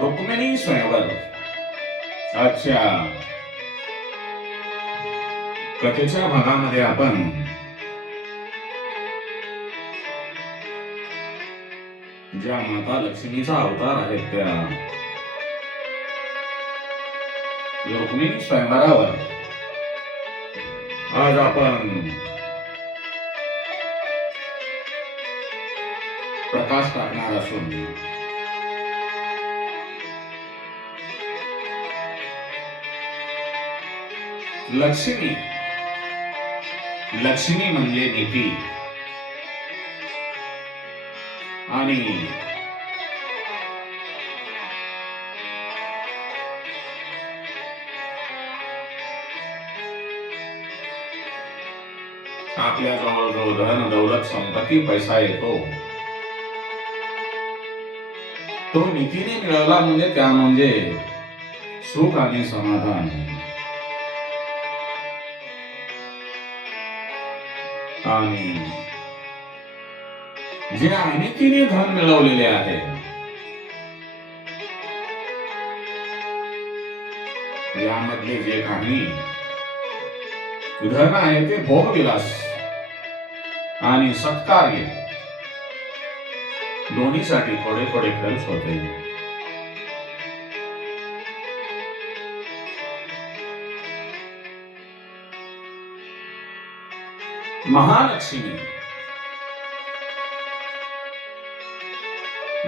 रुक्मिणी स्वयंवर. अच्छा, कथेच्या भागामध्ये आपण ज्या माता लक्ष्मीचा अवतार आहे त्या रुक्मिणी स्वयंवरावर आज आपण प्रकाश टाकणार असून लक्ष्मी लक्ष्मी म्हणजे नीती आणि आपल्या जवळ जो धन दौलत संपत्ती पैसा येतो तो नीतीने मिळवला म्हणजे त्या म्हणजे सुख आणि समाधान. आणि जे अनितीने धन मिळवलेले आहे यामधले जे काही धन आहे ते भोगविलास आणि सत्कार्य दोन्हीसाठी थोडे थोडे खर्च होते. महालक्ष्मी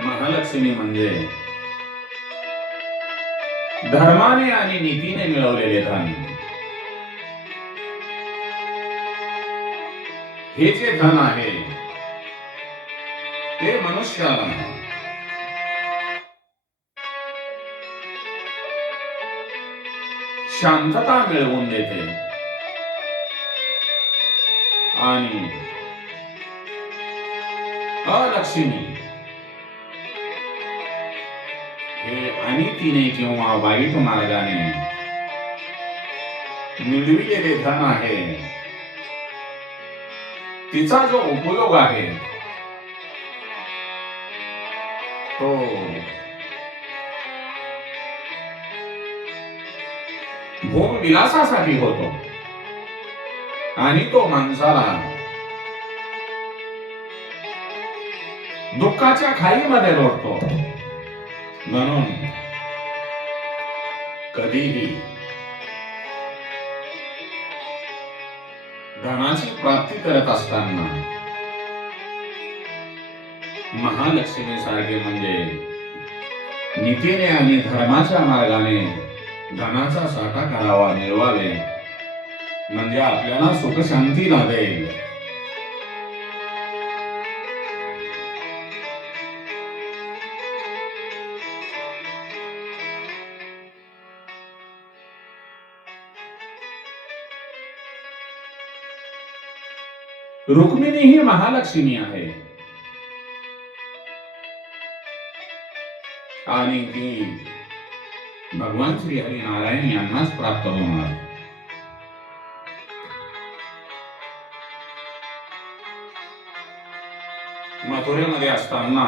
महालक्ष्मी म्हणजे धर्माने आणि नीतीने मिळवलेले धन. हे जे धन आहे ते मनुष्याला शांतता मिळवून देते आणि अलक्ष्मी हे अनितीने किंवा वाईट मार्गाने मिळविलेले धन आहे तिचा जो उपयोग आहे तो भोग विलासासाठी होतो आणि तो माणसाला दुःखाच्या खाईमध्ये लोटतो. म्हणून कधीही धनाची प्राप्ती करत असताना महालक्ष्मी सारखे म्हणजे नीतीने आणि धर्माच्या मार्गाने धनाचा साठा करावा मिळवावे म्हणजे आपल्याला सुख शांती लाभेल. रुक्मिणी ही महालक्ष्मी आहे आणि ती भगवान श्री हरी नारायण यांनाच प्राप्त होणार. मथुरेमध्ये असताना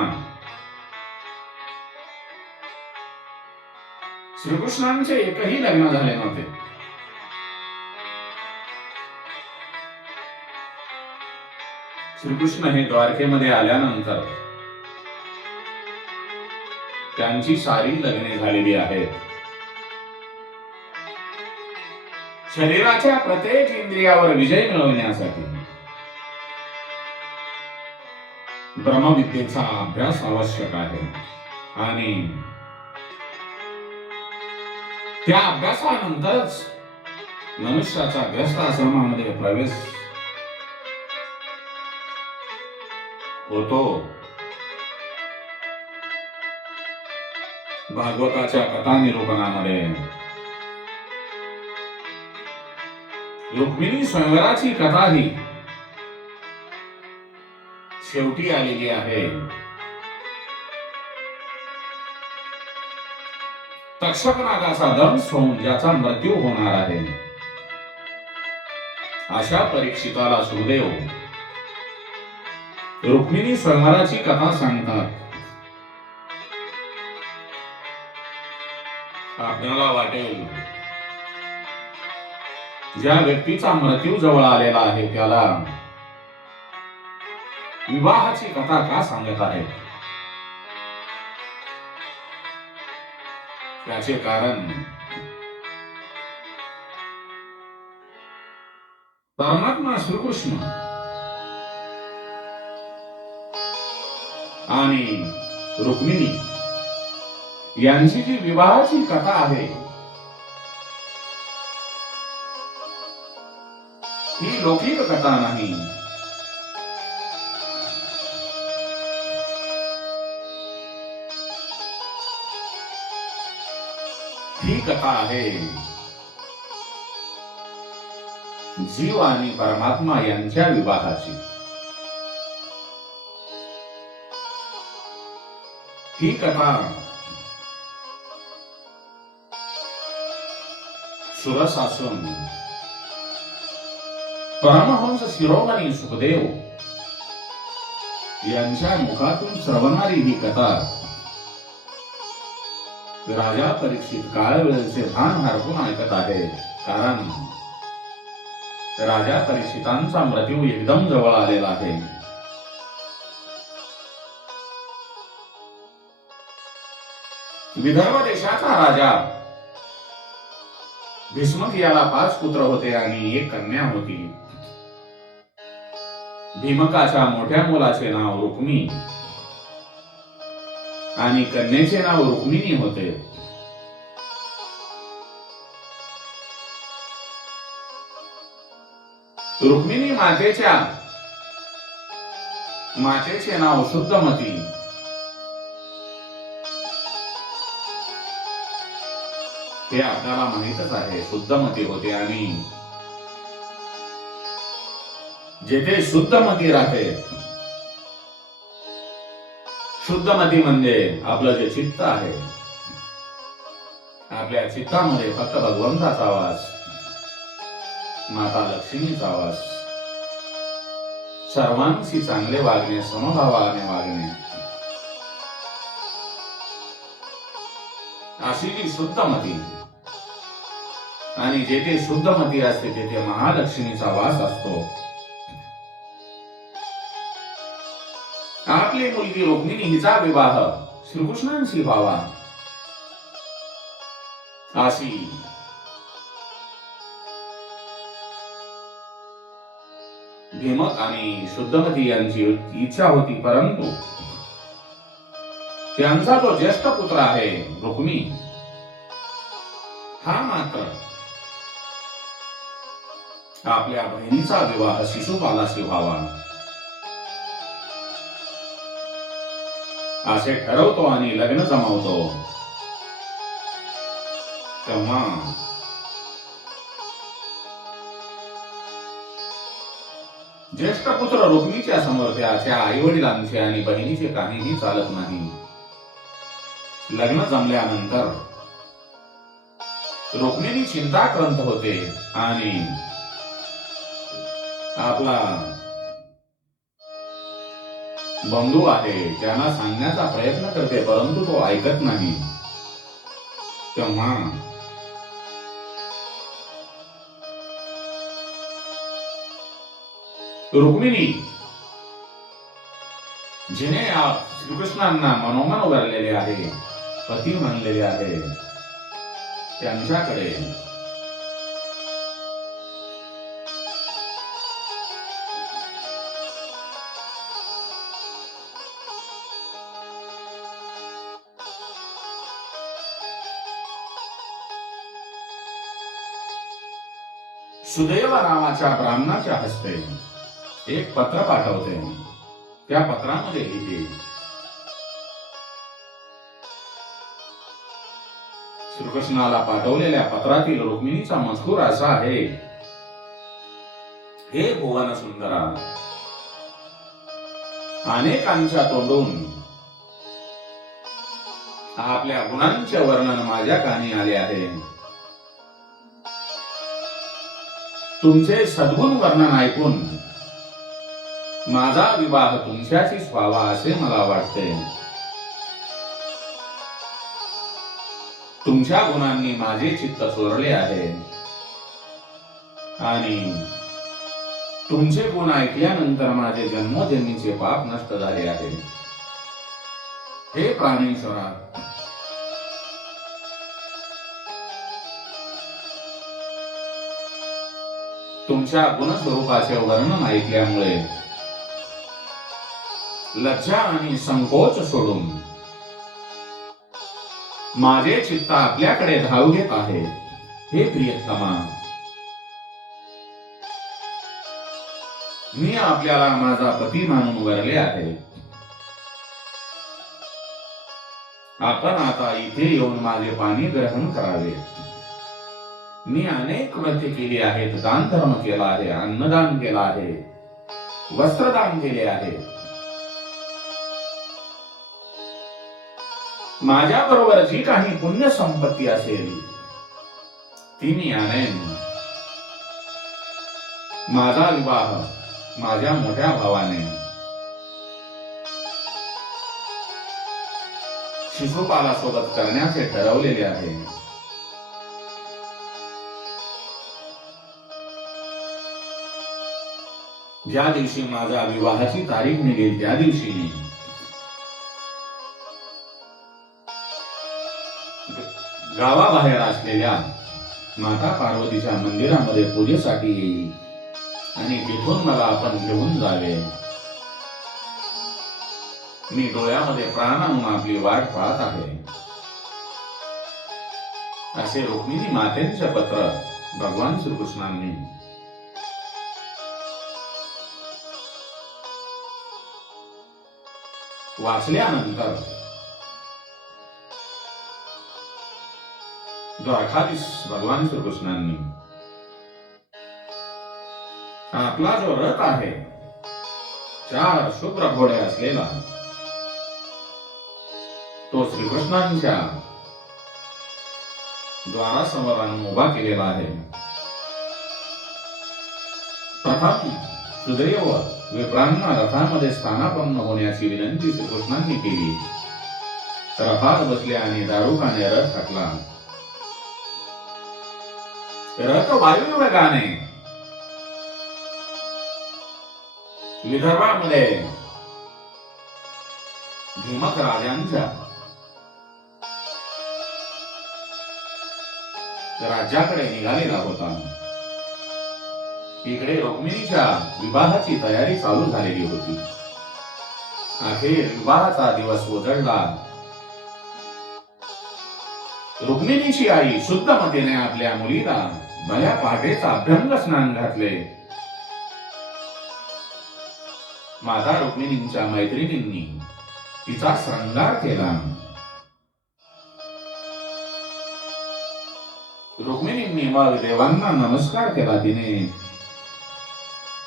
श्रीकृष्णांचे एकही लग्न झाले नव्हते. श्रीकृष्ण हे द्वारकेमध्ये आल्यानंतर त्यांची सारी लग्ने झालेली आहेत. शरीराच्या प्रत्येक इंद्रियावर विजय मिळवण्यासाठी ब्रह्मविद्येचा अभ्यास आवश्यक आहे आणि त्या अभ्यासानंतरच मनुष्याचा ग्रस्त आश्रमामध्ये प्रवेश होतो. भागवताच्या कथा निरूपणामध्ये रुक्मिणी स्वयंवराची कथा ही शेवटी आलेली आहे. तक्षक नागाचा दंश होऊन ज्याचा मृत्यू होणार आहे अशा परीक्षिताला सुखदेव रुक्मिणी स्वयंवराची कथा सांगतात. आपल्याला वाटेल ज्या व्यक्तीचा मृत्यू जवळ आलेला आहे त्याला विवाहाची कथा का सांगत आहे? त्याचे कारण परमात्मा श्रीकृष्ण आणि रुक्मिणी यांची जी विवाहाची कथा आहे ही लौकिक कथा नाही, ही कथा आहे जीव आणि परमात्मा यांच्या विवाहाची. ही कथा सुरस असून परमहंस शिरोमणी सुखदेव यांच्या मुखातून श्रवणारी ही कथा राजा परीक्षित काळ वेळेचे भान हरपून ऐकत आहे. कारण राजा परीक्षितांचा मृत्यू एकदम जवळ आलेला आहे. विदर्भ देशाचा राजा भीष्मक याला 5 पुत्र होते आणि 1 कन्या होती. भीमकाच्या मोठ्या मुलाचे नाव रुक्मी आणि कन्येचे नाव रुक्मिणी होते. रुक्मिणी मातेचे नाव शुद्धमती हे आपल्याला माहितच आहे. शुद्धमती होते आणि जेथे शुद्धमती राहते, शुद्धमती म्हणजे आपलं जे चित्त आहे, आपल्या चित्तामध्ये फक्त भगवंताचा वास, माता लक्ष्मीचा वास, सर्वांशी चांगले वागणे, समभावाने वागणे, अशी जी शुद्धमती. आणि जेथे शुद्धमती असते तेथे महालक्ष्मीचा वास असतो. आपली मुलगी रुक्मिणी हिचा विवाह श्रीकृष्णांशी व्हावा अशी भीमक आणि शुद्धमती यांची इच्छा होती. परंतु त्यांचा जो ज्येष्ठ पुत्र आहे रुक्मी, हा मात्र आपल्या बहिणीचा विवाह शिशुपालाशी व्हावा असे ठरवतो आणि लग्न जमवतो. तेव्हा ज्येष्ठ पुत्र रुक्मीच्या समोर त्याच्या आई वडिलांचे आणि बहिणीचे काहीही चालत नाही. लग्न जमल्यानंतर रुक्मिणी चिंताक्रांत होते आणि आपला बंधू आहे त्यांना सांगण्याचा प्रयत्न करते, परंतु तो ऐकत नाही. तेव्हा रुक्मिणी जिने श्रीकृष्णांना मनोमन उभारलेले आहे, पती म्हणलेले आहे, त्यांच्याकडे सुदैव नावाच्या ब्राह्मणाच्या हस्ते एक पत्र पाठवते. त्या पत्रामध्ये लिहिले, श्रीकृष्णाला पाठवलेल्या पत्रातील रुक्मिणीचा मजकूर असा आहे. हे भुवन सुंदरा, अनेकांच्या तोंडून आपल्या गुणांचे वर्णन माझ्या कानी आले आहे. तुमचे सद्गुण वर्णन ऐकून माझा विवाह तुमच्याशीच व्हावा असे मला वाटते. तुमच्या गुणांनी माझे चित्त चोरले आहे आणि तुमचे गुण ऐकल्यानंतर माझे जन्मोजन्मीचे पाप नष्ट झाले आहे. हे प्राणेश्वरा, तुमच्या गुणस्वरूपाचे वर्णन ऐकल्यामुळे लज्जा आणि संकोच सोडून माझे चित्त आपल्याकडे धाव घेत आहे. हे प्रियतमा, मी आपल्याला माझा पती मानून वरले आहे. आपण आता इथे येऊन माझे पाणी ग्रहण करावे. मी अनेक व्रते केली आहेत, दान धर्म केला आहे, अन्नदान केला आहे, वस्त्रदान केले आहे. माझ्या बरोबर जी काही पुण्य संपत्ती असेल ती मी आणेन. माझा विवाह माझ्या मोठ्या भावाने शिशुपालासोबत करण्याचे ठरवलेले आहे. ज्या दिवशी माझ्या विवाहाची तारीख निघेल त्या दिवशी मी गावाबाहेर असलेल्या माता पार्वतीच्या मंदिरामध्ये पूजेसाठी येईल आणि तिथून मला आपण घेऊन जावे. मी डोळ्यामध्ये प्राण आणून आपली वाट पाहत आहे. असे रुक्मिणी मातेचे पत्र भगवान श्रीकृष्णांनी वाचल्यानंतर द्वारकाधीश भगवान श्रीकृष्णांनी आपला जो रथ आहे, 4 शुभ्र घोडे असलेला, तो श्रीकृष्णांच्या द्वारासमोर आणून उभा केलेला आहे. प्रथम सुदैव विप्रांना रथामध्ये स्थानापन्न होण्याची विनंती श्रीकृष्णांनी केली. रथात बसले आणि दारुकाने रथ हाकला. रथ वायुवेगाने विदर्भामध्ये भीमक राजांच्या राज्याकडे निघालेला होता. इकडे रुक्मिणीच्या विवाहाची तयारी चालू झालेली होती. अखेर विवाहाचा दिवस उजळला. रुक्मिणीची आई शुद्धमतीने आपल्या मुलीला भल्या पहाटेचा अभ्यंग स्नान घातले. माता रुक्मिणींच्या मैत्रिणींनी तिचा श्रंगार केला. रुक्मिणींनी मग देवांना नमस्कार केला. तिने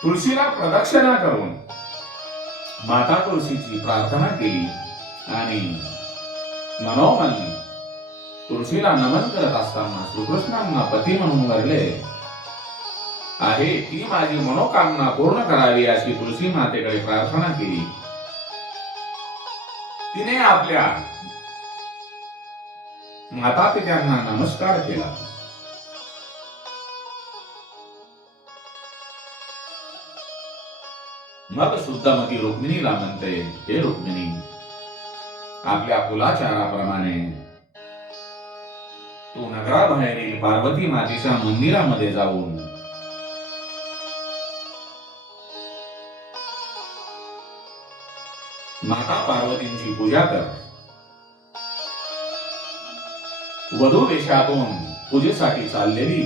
तुळशीला प्रदक्षिणा करून माता तुळशीची प्रार्थना केली आणि मनोमन तुळशीला नमन करत असताना श्रीकृष्णांना पती म्हणून वरले आहे. ती माझी मनोकामना पूर्ण करावी अशी तुळशी मातेकडे प्रार्थना केली. तिने आपल्या माता पित्यांना नमस्कार केला. मग शुद्धमती रुक्मिणीला म्हणते, हे रुक्मिणी, आपल्या कुलाचाराप्रमाणे तू नगराबाहेरील पार्वती मातेच्या मंदिरामध्ये जाऊन माता पार्वतींची पूजा कर. वधू वेशातून पूजेसाठी चाललेली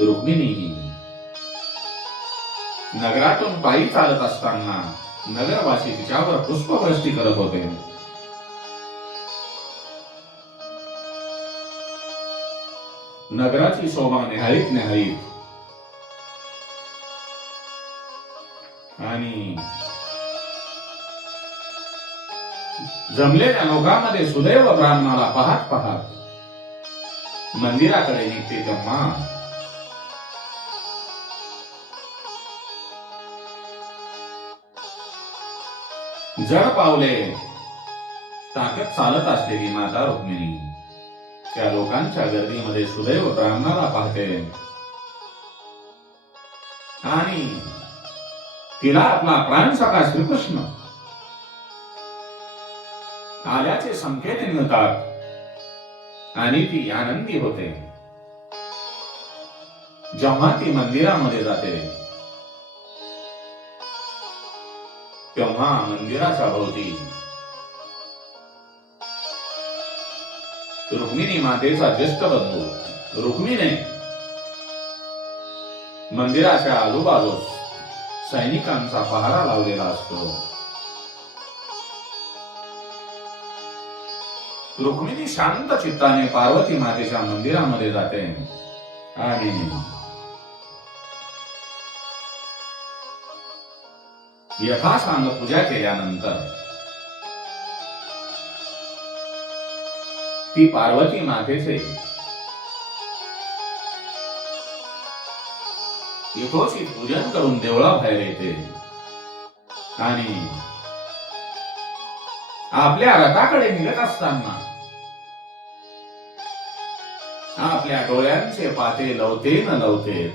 रुक्मिणी नगरातून पायी चालत असताना नगरवासी तिच्यावर पुष्पवृष्टी करत होते. नगराची शोभा निहाळीत निहाळीत आणि जमलेल्या लोकांमध्ये सुदैव ब्राह्मणाला पाहत पाहत मंदिराकडे निघते तेव्हा जड पावले टाकत चालत असलेली माता रुक्मिणी त्या लोकांच्या गर्दीमध्ये सुदैव ब्राह्मणाला पाहते आणि तिला आपला प्राण सखा श्रीकृष्ण आल्याचे संकेत मिळतात आणि ती आनंदी होते. जेव्हा ती मंदिरामध्ये जाते तेव्हा मंदिराच्या भोवती रुक्मिणी मातेचा ज्येष्ठ बंधू रुक्मिणी मंदिराच्या आजूबाजूस सैनिकांचा पहारा लावलेला असतो. रुक्मिणी शांत चित्ताने पार्वती मातेच्या मंदिरामध्ये जाते आणि यथासांग पूजा केल्यानंतर ती पार्वती मातेचे यथोचित पूजन करून देवळाबाहेर येते आणि आपल्या रथाकडे निघत असताना आपल्या डोळ्यांचे पाते लवते न लवते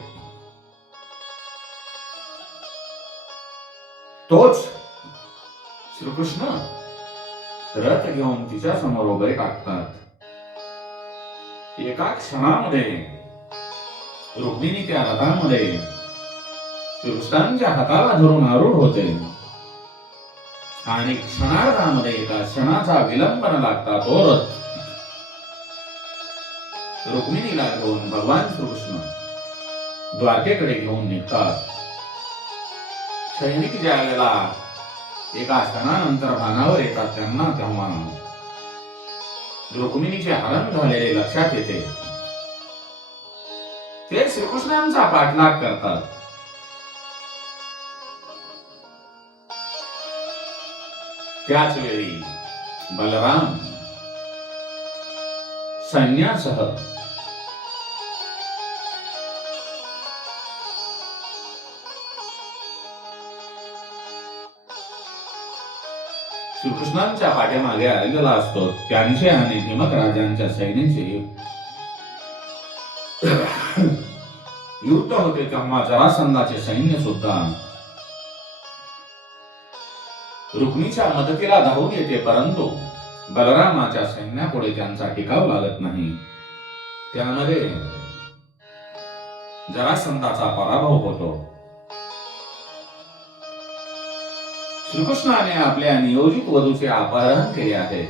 तोच श्रीकृष्ण रथ घेऊन तिच्या समोर उभे टाकतात. एका क्षणामध्ये रुक्मिणी त्या रथामध्ये श्रीकृष्णांच्या हाताला धरून आरूढ होते आणि क्षणार्धामध्ये एका क्षणाचा विलंब न लागता तो रथ रुक्मिणीला घेऊन भगवान श्रीकृष्ण द्वारकेकडे घेऊन निघतात. सैनिक ज्या वेळेला एका क्षणानंतर भानावर येतात त्यांना तेव्हा रुक्मिणीचे हरण झालेले लक्षात येते. ते श्रीकृष्णांचा पाठलाग करतात. त्याच वेळी बलराम सैन्यासह श्रीकृष्णांच्या पाठीमागे आलेला असतो. त्यांचे आणि भीमक राजांच्या सैन्याचे युद्ध होते तेव्हा जरासंधाचे सैन्य सुद्धा रुक्मिणीच्या मदतीला धावून येते, परंतु बलरामाच्या सैन्यापुढे त्यांचा टिकाव लागत नाही. त्यामध्ये जरासंधाचा पराभव होतो. श्रीकृष्णाने आपल्या नियोजित वधूचे अपहरण केले आहे,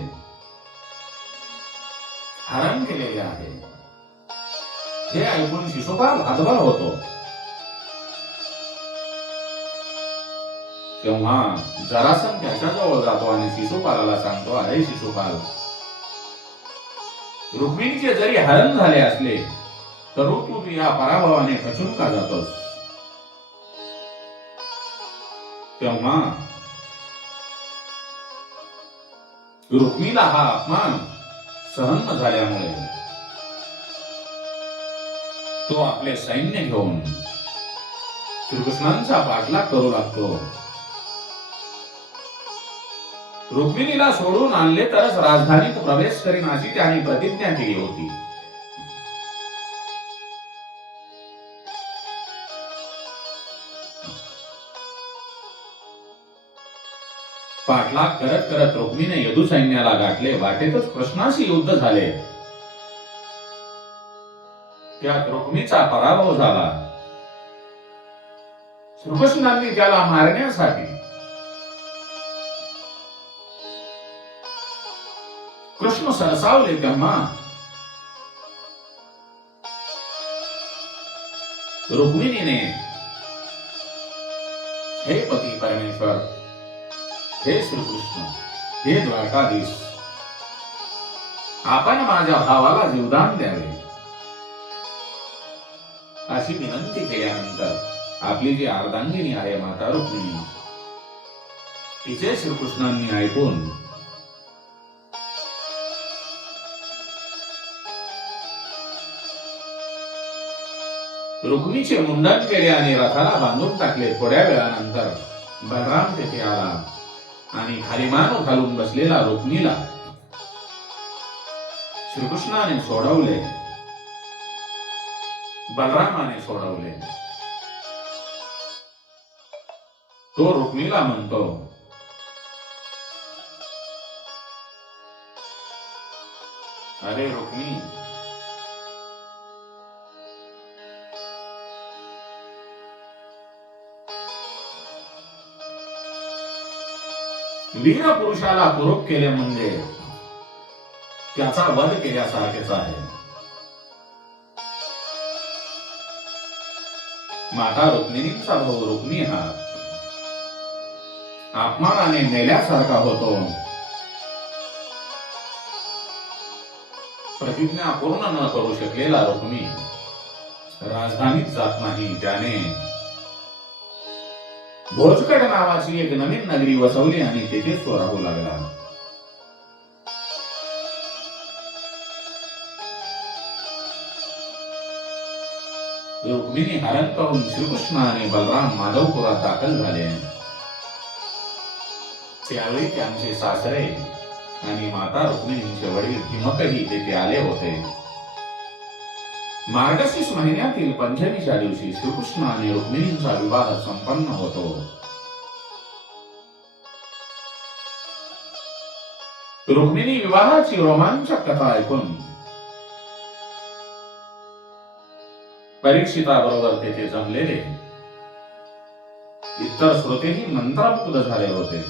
हरण केलेले आहे. हे ऐकून शिशुपाल हतबल होतो. तेव्हा जरासंध त्याच्याजवळ जातो आणि शिशुपालाला सांगतो, अरे शिशुपाल, रुक्मिणीचे जरी हरण झाले असले तर तू या पराभवाने खचून का जातोस? तेव्हा रुक्मिणीला हा अपमान सहन न झाल्यामुळे तो आपले सैन्य घेऊन श्रीकृष्णांचा पाठलाग करू लागतो. रुक्मिणीला सोडून आणले तरच राजधानीत प्रवेश करीन अशी त्याने प्रतिज्ञा केली होती. पाठलाग करत करत रुक्मिणीने यदु सैन्याला गाठले. वाटेतच कृष्णाशी युद्ध झाले. त्यात रुक्मिणीचा पराभव झाला. श्रीकृष्णांनी त्याला मारण्यासाठी कृष्ण सरसावले तेव्हा रुक्मिणीने, हे पती परमेश्वर, हे श्रीकृष्ण, हे द्वारकाधीश, आपण माझ्या भावाला जीवदान द्यावे अशी विनंती केल्यानंतर आपली जी अर्धांगिनी आहे माता रुक्मिणी, तिचे श्रीकृष्णांनी ऐकून रुक्मिणीचे मुंडन केले आणि रथाला बांधून टाकले. थोड्या वेळानंतर बलराम तेथे आला आणि खाली मान घालून बसलेला रुक्मिणीला श्रीकृष्णाने सोडवले, बलरामाने सोडवले. तो रुक्मिणीला म्हणतो, अरे रुक्मिणी, वीर पुरुषाला कुरूप केले म्हणजे त्याचा वध केल्यासारखेच आहे. माता रुक्मिणीचा भाऊ रुक्मिणी हा अपमानाने नेल्यासारखा होतो. प्रतिज्ञा पूर्ण न करू शकलेला रुक्मिणी राजधानीत जात नाही. त्याने भोजकड नावाची एक नवीन नगरी वसवली आणि तेथेच तो राहू लागला. रुक्मिणी हरण करून श्रीकृष्ण आणि बलराम माधवपुरात दाखल झाले. त्यावेळी त्यांचे सासरे आणि माता रुक्मिणींचे वडील भीमकही तेथे आले होते. मार्गशीर्ष महिन्यातील पंचमीच्या दिवशी श्रीकृष्ण आणि रुक्मिणींचा विवाह संपन्न होतो. रुक्मिणी विवाहाची रोमांचक कथा ऐकून परीक्षिताबरोबर तेथे जमलेले इतर श्रोतेही मंत्रमुग्ध झाले होते.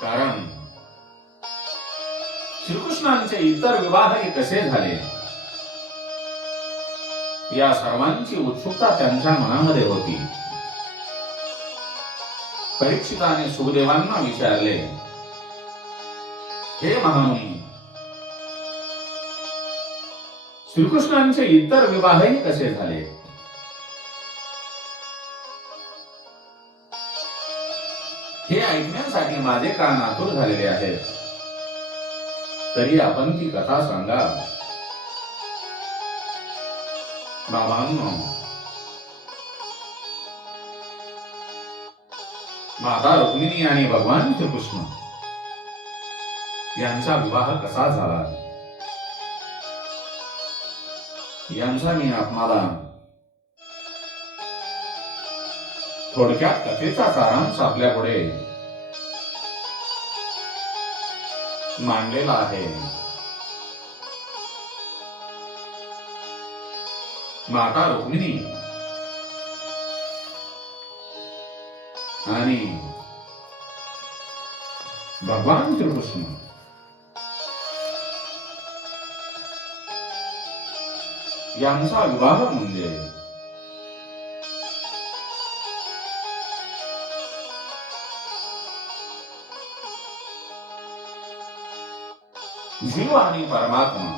कारण श्रीकृष्णांचे इतर विवाहही कसे झाले या सर्वांची उत्सुकता त्यांच्या मनामध्ये होती. परीक्षिताने सुखदेवांना विचारले, हे महामुनी, श्रीकृष्णांचे इतर विवाहही कसे झाले? हे ऐकण्यासाठी माझे कान आतुर झालेले आहेत. तरी आपण ती कथा सांगा. बाबांनो, माता रुक्मिणी आणि भगवान श्रीकृष्ण यांचा विवाह कसा झाला यांचा मी आपणाला थोडक्यात कथेचा सारांश आपल्या पुढे मांडलेला आहे. माता रुक्मिणी आणि भगवान श्रीकृष्ण यांचा विवाह म्हणजे जीव आणि परमात्मा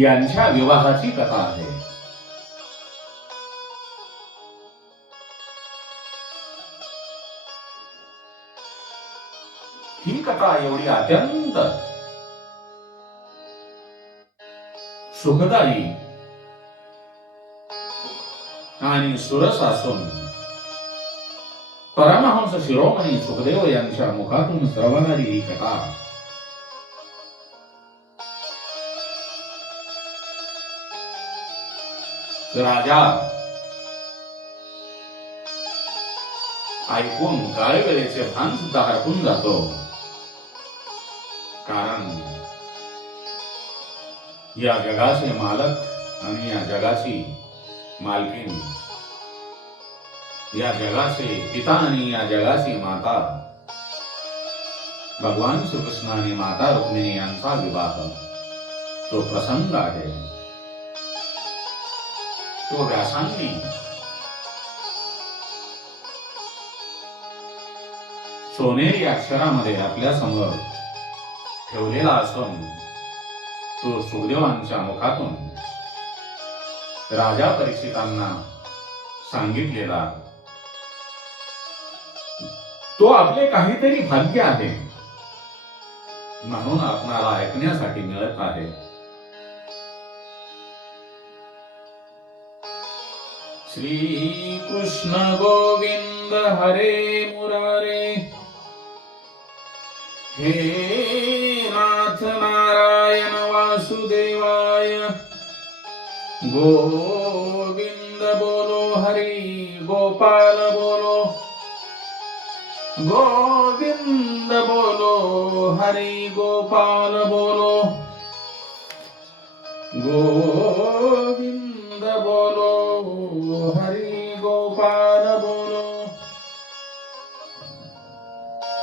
यांच्या विवाहाची कथा आहे. ही कथा एवढी अत्यंत सुखदायी आणि सुरस असून परमहंस शिरोमणी सुखदेव यांच्या मुखातून श्रवणारी ही कथा राजा ऐकून काही वेळेचे भान सुद्धा हरपून जातो. कारण या जगाचे मालक आणि या जगाची मालकीण, या जगाचे पिता आणि या जगाची माता भगवान श्रीकृष्ण आणि माता रुक्मिणी यांचा विवाह तो प्रसंग आहे. तो व्यासांनी सोनेरी अक्षरामध्ये आपल्या समोर ठेवलेला असून तो सुखदेवांच्या मुखातून राजा परीक्षितांना सांगितलेला तो आपले काहीतरी भाग्य आहे म्हणून आपणाला ऐकण्यासाठी मिळत आहे. श्री कृष्ण गोविंद हरे मुरारे, हे नाथ नारायण वासुदेवाय, गोविंद बोलो हरि गोपाल बोलो, गोविंद बोलो हरि गोपाल बोलो,